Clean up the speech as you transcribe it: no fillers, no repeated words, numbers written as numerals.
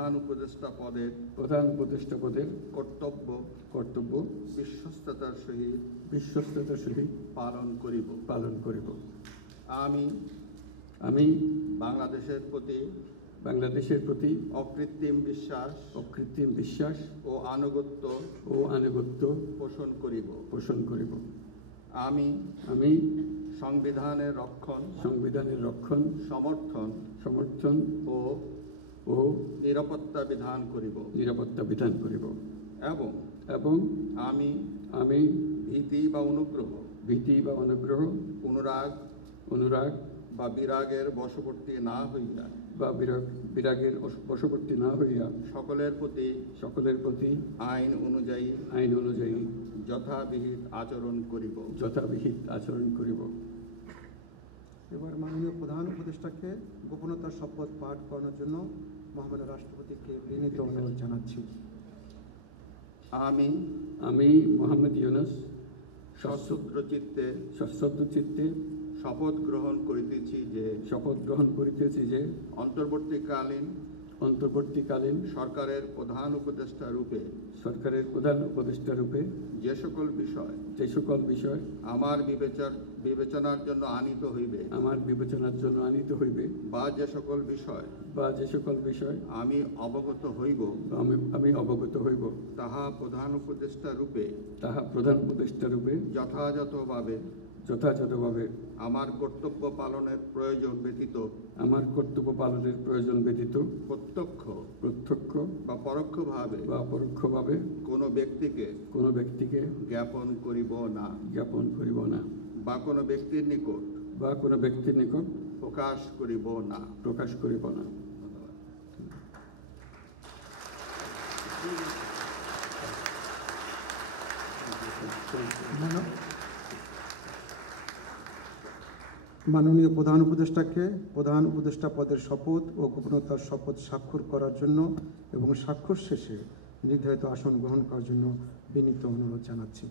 প্রধান উপদেষ্টা পদের কর্তব্য বিশ্বস্ততার সহিত পালন করিব। আমি বাংলাদেশের প্রতি অকৃত্রিম বিশ্বাস ও আনুগত্য পোষণ করিব। আমি সংবিধানের রক্ষণ সমর্থন ও নিরাপত্তা বিধান করিব এবং আমি ভীতি বা অনুগ্রহ অনুরাগ বা বিরাগের বশবর্তী না হইয়া সকলের প্রতি আইন অনুযায়ী যথাবিহিত আচরণ করিব। এবার মাননীয় প্রধান উপদেষ্টাকে গোপনতার শপথ পাঠ করানোর জন্য মহামান্য রাষ্ট্রপতিকে বিনীত অনুরোধ জানাচ্ছি। আমি মোহাম্মদ ইউনূস সশ্রদ্ধ চিত্তে শপথ গ্রহণ করিতেছি যে অন্তর্বর্তীকালীন সরকারের প্রধান উপদেষ্টা রূপে যে সকল বিষয় আমার বিবেচনার জন্য আনিত হইবে বা যে সকল বিষয় আমি অবগত হইব তাহা প্রধান উপদেষ্টা রূপে যথাযথভাবে আমার কর্তব্য পালনের প্রয়োজন ব্যতীত প্রত্যক্ষ বা পরোক্ষভাবে কোনো ব্যক্তিকে জ্ঞাপন করিব না বা কোনো ব্যক্তির নিকট প্রকাশ করিব না। মাননীয় প্রধান উপদেষ্টাকে প্রধান উপদেষ্টা পদের শপথ ও গোপনতার শপথ স্বাক্ষর করার জন্য এবং স্বাক্ষর শেষে নির্ধারিত আসন গ্রহণ করার জন্য বিনীত অনুরোধ জানাচ্ছি।